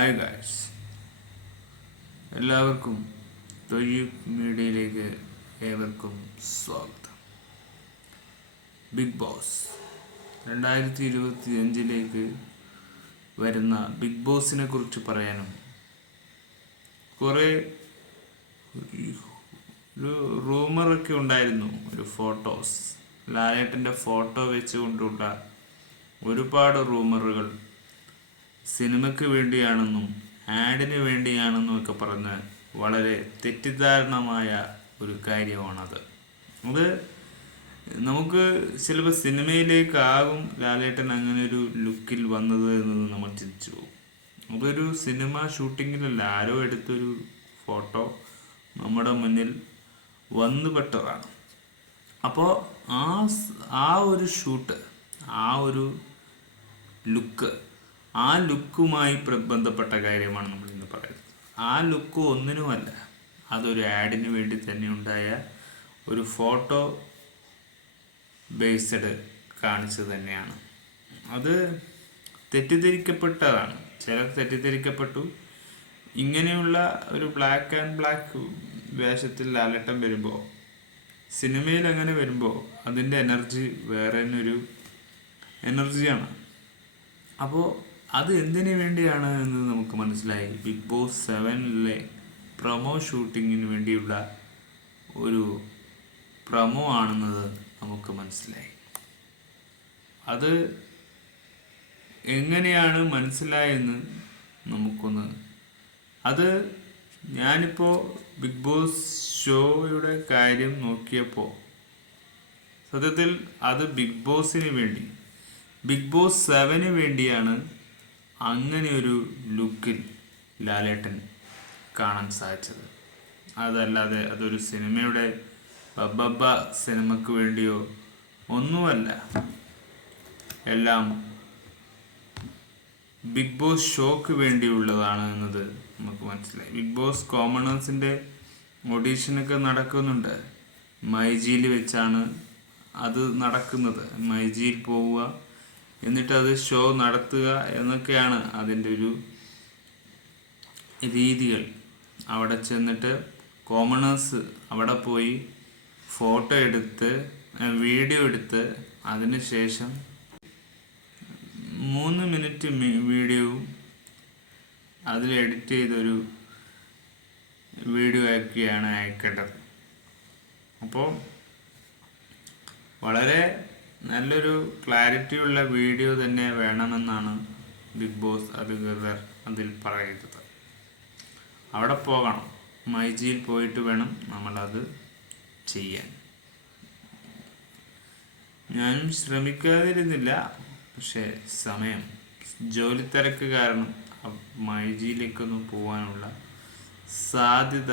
Hi guys, എല്ലാവർക്കും തൊയ്യൂബ് മീഡിയയിലേക്ക് ഏവർക്കും സ്വാഗതം. ബിഗ് ബോസ് 2025 വരുന്ന ബിഗ് ബോസിനെ കുറിച്ച് പറയാനും കുറേ ഒരു റൂമറൊക്കെ ഉണ്ടായിരുന്നു. ഒരു ഫോട്ടോസ്, ലാലേട്ടൻ്റെ ഫോട്ടോ വെച്ചുകൊണ്ടുള്ള ഒരുപാട് റൂമറുകൾ സിനിമയ്ക്ക് വേണ്ടിയാണെന്നും ആഡിന് വേണ്ടിയാണെന്നും ഒക്കെ പറഞ്ഞ് വളരെ തെറ്റിദ്ധാരണമായ ഒരു കാര്യമാണത്. അത് നമുക്ക് ചിലപ്പോൾ സിനിമയിലേക്കാകും ലാലേട്ടൻ അങ്ങനെ ഒരു ലുക്കിൽ വന്നത് എന്നത് നമ്മൾ ചിന്തിച്ചു പോകും. അതൊരു സിനിമ ഷൂട്ടിങ്ങിലല്ല, ആരോ എടുത്തൊരു ഫോട്ടോ നമ്മുടെ മുന്നിൽ വന്നുപെട്ടതാണ്. അപ്പോൾ ആ ഒരു ഷൂട്ട്, ആ ഒരു ലുക്കുമായി ബന്ധപ്പെട്ട കാര്യമാണ് നമ്മൾ ഇന്ന് പറയുന്നത്. ആ ലുക്ക് ഒന്നിനുമല്ല, അതൊരു ആഡിന് വേണ്ടി തന്നെ ഉണ്ടായ ഒരു ഫോട്ടോ ബേസ്ഡ് കാണിച്ചത് തന്നെയാണ്. അത് തെറ്റിദ്ധരിക്കപ്പെട്ടതാണ്. ചിലർ തെറ്റിദ്ധരിക്കപ്പെട്ടു. ഇങ്ങനെയുള്ള ഒരു ബ്ലാക്ക് ആൻഡ് ബ്ലാക്ക് വേഷത്തിൽ ലാലേട്ടൻ വരുമ്പോൾ, സിനിമയിൽ അങ്ങനെ വരുമ്പോൾ അതിൻ്റെ എനർജി വേറെ തന്നെ ഒരു എനർജിയാണ്. അപ്പോൾ അത് എന്തിനു വേണ്ടിയാണ് എന്ന് നമുക്ക് മനസ്സിലായി. ബിഗ് ബോസ് 7 പ്രൊമോ ഷൂട്ടിങ്ങിന് വേണ്ടിയുള്ള ഒരു പ്രൊമോ ആണെന്നത് നമുക്ക് മനസ്സിലായി. അത് എങ്ങനെയാണ് മനസ്സിലായെന്ന് നമുക്കൊന്ന്, അത് ഞാനിപ്പോൾ ബിഗ് ബോസ് ഷോയുടെ കാര്യം നോക്കിയപ്പോൾ സത്യത്തിൽ അത് ബിഗ് ബോസിന് വേണ്ടി, ബിഗ് ബോസ് 7 വേണ്ടിയാണ് അങ്ങനെ ഒരു ലുക്കിൽ ലാലേട്ടൻ കാണാൻ സാധിച്ചത്. അതല്ലാതെ അതൊരു സിനിമയുടെ സിനിമയ്ക്ക് വേണ്ടിയോ ഒന്നുമല്ല. എല്ലാം ബിഗ് ബോസ് ഷോക്ക് വേണ്ടിയുള്ളതാണ് എന്നത് നമുക്ക് മനസ്സിലായി. ബിഗ് ബോസ് കോമണേഴ്സിൻ്റെ ഓഡീഷനൊക്കെ നടക്കുന്നുണ്ട്. മൈജിയിൽ വെച്ചാണ് അത് നടക്കുന്നത്. മൈജിയിൽ പോവുക, എന്നിട്ട് അത് ഷോ നടത്തുക എന്നൊക്കെയാണ് അതിൻ്റെ ഒരു രീതികൾ. അവിടെ ചെന്നിട്ട് കോമണേഴ്സ് അവിടെ പോയി ഫോട്ടോ എടുത്ത് വീഡിയോ എടുത്ത് അതിനുശേഷം 3 മിനിറ്റ് വീഡിയോവും അതിൽ എഡിറ്റ് ചെയ്തൊരു വീഡിയോ ആക്കിയാണ് അയക്കേണ്ടത്. അപ്പോൾ വളരെ നല്ലൊരു ക്ലാരിറ്റിയുള്ള വീഡിയോ തന്നെ വേണമെന്നാണ് ബിഗ് ബോസ് അധികൃതർ അതിൽ പറയുന്നത്. അവിടെ പോകണം, മൈജിയിൽ പോയിട്ട് വേണം നമ്മളത് ചെയ്യാൻ. ഞാനും ശ്രമിക്കാതിരുന്നില്ല, പക്ഷേ സമയം, ജോലി തിരക്ക് കാരണം മൈജിയിലേക്കൊന്നും പോകാനുള്ള സാധ്യത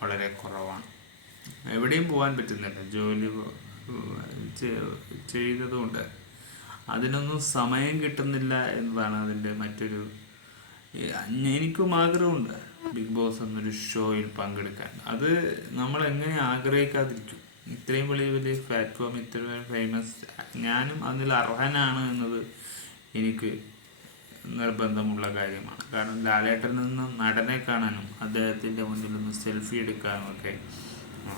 വളരെ കുറവാണ്. എവിടെയും പോകാൻ പറ്റുന്നില്ല. ജോലി ചെയ്തതുകൊണ്ട് അതിനൊന്നും സമയം കിട്ടുന്നില്ല എന്നതാണ് അതിൻ്റെ മറ്റൊരു. എനിക്കും ആഗ്രഹമുണ്ട് ബിഗ് ബോസ് എന്നൊരു ഷോയിൽ പങ്കെടുക്കാൻ. അത് നമ്മൾ എങ്ങനെ ആഗ്രഹിക്കാതിരിക്കും? ഇത്രയും വലിയ പ്ലാറ്റ്ഫോം, ഇത്രയും ഫേമസ്, ഞാനും അതിൽ അർഹനാണ് എന്നത് എനിക്ക് നിർബന്ധമുള്ള കാര്യമാണ്. കാരണം ലാലേട്ടനിൽ നിന്ന് നടനെ കാണാനും അദ്ദേഹത്തിൻ്റെ മുന്നിൽ നിന്ന് സെൽഫി എടുക്കാനും ഒക്കെ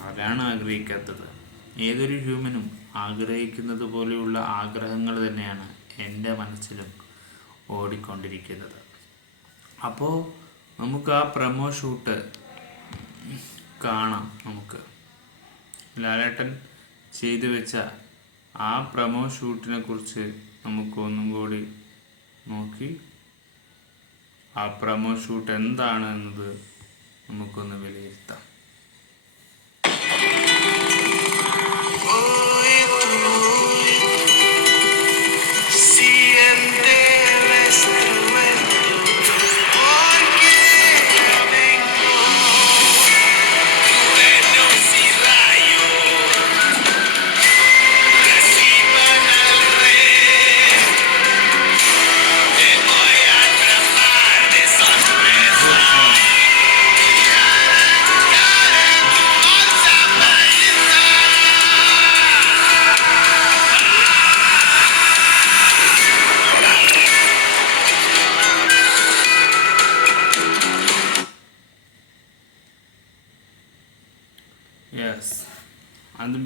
ആരാണ് ആഗ്രഹിക്കാത്തത്? ഏതൊരു ഹ്യൂമനും ആഗ്രഹിക്കുന്നത് പോലെയുള്ള ആഗ്രഹങ്ങൾ തന്നെയാണ് എൻ്റെ മനസ്സിലും ഓടിക്കൊണ്ടിരിക്കുന്നത്. അപ്പോൾ നമുക്ക് ആ പ്രൊമോ ഷൂട്ട് കാണാം. നമുക്ക് ലാലേട്ടൻ ചെയ്തു വെച്ച ആ പ്രൊമോ ഷൂട്ടിനെ കുറിച്ച് നമുക്ക് ഒന്നും കൂടി നോക്കി ആ പ്രൊമോ ഷൂട്ട് എന്താണ് എന്നത് നമുക്കൊന്ന് വിലയിരുത്താം.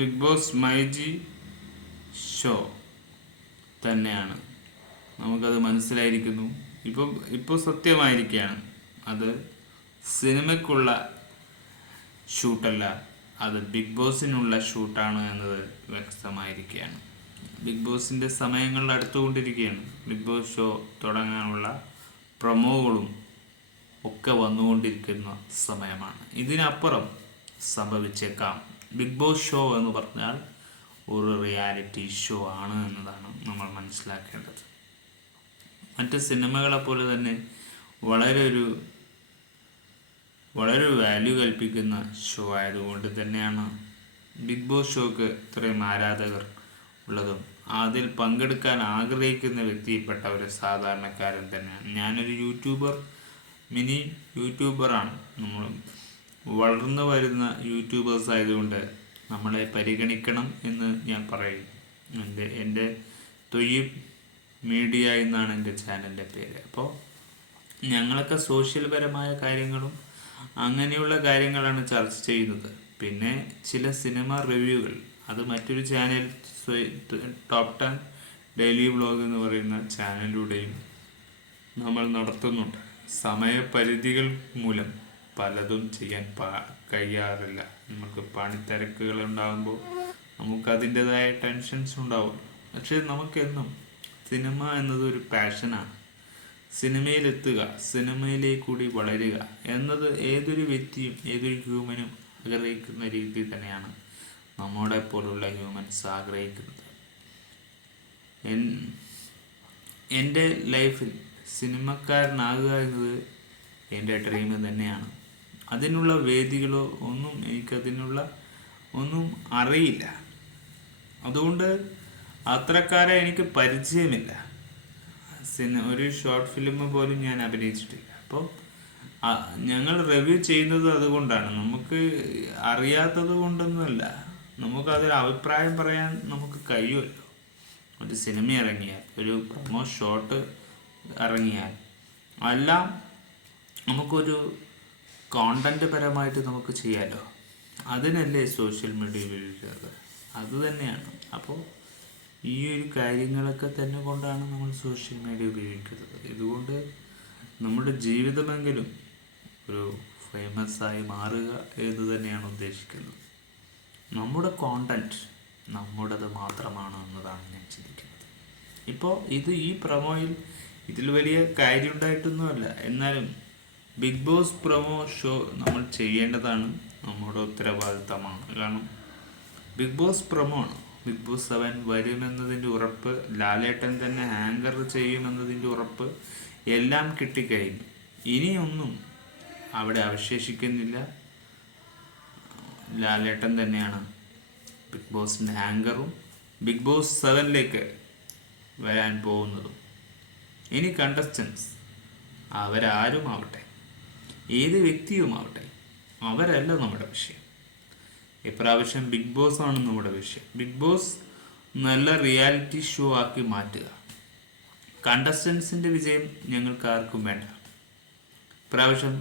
ബിഗ് ബോസ് മൈജി ഷോ തന്നെയാണ്. നമുക്കത് മനസ്സിലായിരിക്കുന്നു. ഇപ്പോൾ സത്യമായിരിക്കുകയാണ്, അത് സിനിമയ്ക്കുള്ള ഷൂട്ടല്ല, അത് ബിഗ് ബോസിനുള്ള ഷൂട്ടാണ് എന്നത് വ്യക്തമായിരിക്കുകയാണ്. ബിഗ് ബോസിൻ്റെ സമയങ്ങൾ അടുത്തുകൊണ്ടിരിക്കുകയാണ്. ബിഗ് ബോസ് ഷോ തുടങ്ങാനുള്ള പ്രൊമോകളും ഒക്കെ വന്നുകൊണ്ടിരിക്കുന്ന സമയമാണ്. ഇതിനപ്പുറം സംഭവിച്ചേക്കാം. ബിഗ് ബോസ് ഷോ എന്ന് പറഞ്ഞാൽ ഒരു റിയാലിറ്റി ഷോ ആണ് എന്നതാണ് നമ്മൾ മനസ്സിലാക്കേണ്ടത്. മറ്റ് സിനിമകളെപ്പോലെ തന്നെ വളരെ വാല്യൂ കൽപ്പിക്കുന്ന ഷോ ആയതുകൊണ്ട് തന്നെയാണ് ബിഗ് ബോസ് ഷോക്ക് ഇത്രയും ആരാധകർ ഉള്ളതും അതിൽ പങ്കെടുക്കാൻ ആഗ്രഹിക്കുന്ന വ്യക്തിയിൽപ്പെട്ട ഒരു സാധാരണക്കാരൻ തന്നെയാണ്. ഞാനൊരു മിനി യൂട്യൂബറാണ്. നമ്മൾ വളർന്നു വരുന്ന യൂട്യൂബേഴ്സ് ആയതുകൊണ്ട് നമ്മളെ പരിഗണിക്കണം എന്ന് ഞാൻ പറയും. എൻ്റെ തൊയ്യബ് മീഡിയ എന്നാണ് എൻ്റെ ചാനലിൻ്റെ പേര്. അപ്പോൾ ഞങ്ങളൊക്കെ സോഷ്യൽ പരമായ കാര്യങ്ങളും അങ്ങനെയുള്ള കാര്യങ്ങളാണ് ചർച്ച ചെയ്യുന്നത്. പിന്നെ ചില സിനിമ റിവ്യൂകൾ അത് മറ്റൊരു ചാനൽ ടോപ്പ് 10 ഡെയിലി വ്ളോഗ് എന്ന് പറയുന്ന ചാനലിലൂടെയും നമ്മൾ നടത്തുന്നുണ്ട്. സമയപരിധികൾ മൂലം പലതും ചെയ്യാൻ കഴിയാറില്ല. നമുക്ക് പണിത്തിരക്കുകൾ ഉണ്ടാകുമ്പോൾ നമുക്കതിൻ്റെതായ ടെൻഷൻസ് ഉണ്ടാവും. പക്ഷേ നമുക്കെന്നും സിനിമ എന്നത് ഒരു പാഷനാണ്. സിനിമയിലെത്തുക, സിനിമയിലേക്ക് കൂടി വളരുക എന്നത് ഏതൊരു വ്യക്തിയും ഏതൊരു ഹ്യൂമനും ആഗ്രഹിക്കുന്ന രീതി തന്നെയാണ് നമ്മളെ പോലുള്ള ഹ്യൂമൻസ് ആഗ്രഹിക്കുന്നത്. എൻ്റെ ലൈഫിൽ സിനിമക്കാരനാകുക എന്നത് എൻ്റെ ഡ്രീം തന്നെയാണ്. അതിനുള്ള വേദികളോ ഒന്നും അറിയില്ല. അതുകൊണ്ട് അത്രക്കാരെ എനിക്ക് പരിചയമില്ല. ഒരു ഷോർട്ട് ഫിലിം പോലും ഞാൻ അഭിനയിച്ചിട്ടില്ല. അപ്പോൾ ഞങ്ങൾ റിവ്യൂ ചെയ്യുന്നത് അതുകൊണ്ടാണ്, നമുക്ക് അറിയാത്തത് കൊണ്ടൊന്നുമല്ല. നമുക്കതൊരു അഭിപ്രായം പറയാൻ നമുക്ക് കഴിയുമല്ലോ. ഒരു സിനിമ ഇറങ്ങിയാൽ, ഒരു പ്രൊമോ ഷോട്ട് ഇറങ്ങിയാൽ എല്ലാം നമുക്കൊരു കോണ്ടന്റ് പരമായിട്ട് നമുക്ക് ചെയ്യാമല്ലോ. അതിനല്ലേ സോഷ്യൽ മീഡിയ ഉപയോഗിക്കുന്നത്, അത് തന്നെയാണ്. അപ്പോൾ ഈ ഒരു കാര്യങ്ങളൊക്കെ തന്നെ കൊണ്ടാണ് നമ്മൾ സോഷ്യൽ മീഡിയ ഉപയോഗിക്കുന്നത്. ഇതുകൊണ്ട് നമ്മുടെ ജീവിതമെങ്കിലും ഒരു ഫേമസായി മാറുക എന്ന് തന്നെയാണ് ഉദ്ദേശിക്കുന്നത്. നമ്മുടെ കോണ്ടന്റ് നമ്മുടേത് മാത്രമാണ് എന്നതാണ് ഞാൻ ചിന്തിക്കുന്നത്. ഇപ്പോൾ ഈ പ്രൊമോയിൽ ഇതിൽ വലിയ കാര്യം ഉണ്ടായിട്ടൊന്നുമല്ല. എന്നാലും ബിഗ് ബോസ് പ്രൊമോ ഷോ നമ്മൾ ചെയ്യേണ്ടതാണ്, നമ്മുടെ ഉത്തരവാദിത്തമാണ്. കാരണം ബിഗ് ബോസ് പ്രൊമോ ആണ്. ബിഗ് ബോസ് 7 വരുമെന്നതിൻ്റെ ഉറപ്പ്, ലാലേട്ടൻ തന്നെ ആങ്കർ ചെയ്യുമെന്നതിൻ്റെ ഉറപ്പ് എല്ലാം കിട്ടിക്കഴിഞ്ഞു. ഇനിയൊന്നും അവിടെ അവശേഷിക്കുന്നില്ല. ലാലേട്ടൻ തന്നെയാണ് ബിഗ് ബോസിൻ്റെ ആങ്കറും ബിഗ് ബോസ് 7ലേക്ക് വരാൻ പോകുന്നതും. ഇനി കണ്ടസ്റ്റൻസ് അവരാരും ആവട്ടെ, ഏത് വ്യക്തിയുമാവട്ടെ, അവരല്ല നമ്മുടെ വിഷയം. ഇപ്രാവശ്യം ബിഗ് ബോസ് ആണ് നമ്മുടെ വിഷയം. ബിഗ് ബോസ് നല്ല റിയാലിറ്റി ഷോ ആക്കി മാറ്റുക. കണ്ടസ്റ്റൻസിൻ്റെ വിജയം ഞങ്ങൾക്ക് ആർക്കും വേണ്ട. ഇപ്രാവശ്യം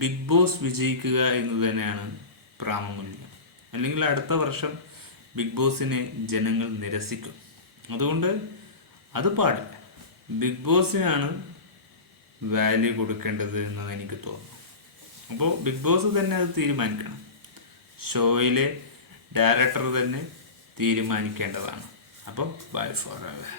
ബിഗ് ബോസ് വിജയിക്കുക എന്ന് തന്നെയാണ് പ്രാമുല്യം. അല്ലെങ്കിൽ അടുത്ത വർഷം ബിഗ് ബോസിനെ ജനങ്ങൾ നിരസിക്കും. അതുകൊണ്ട് അത് പാടില്ല. ബിഗ് ബോസിനാണ് വാല്യൂ കൊടുക്കേണ്ടത് എന്ന് എനിക്ക് തോന്നുന്നു. അപ്പോൾ ബിഗ് ബോസ് തന്നെ അത് തീരുമാനിക്കണം. ഷോയിലെ ഡയറക്ടർ തന്നെ തീരുമാനിക്കേണ്ടതാണ്. അപ്പോൾ ബൈ ഫോർ എവർ.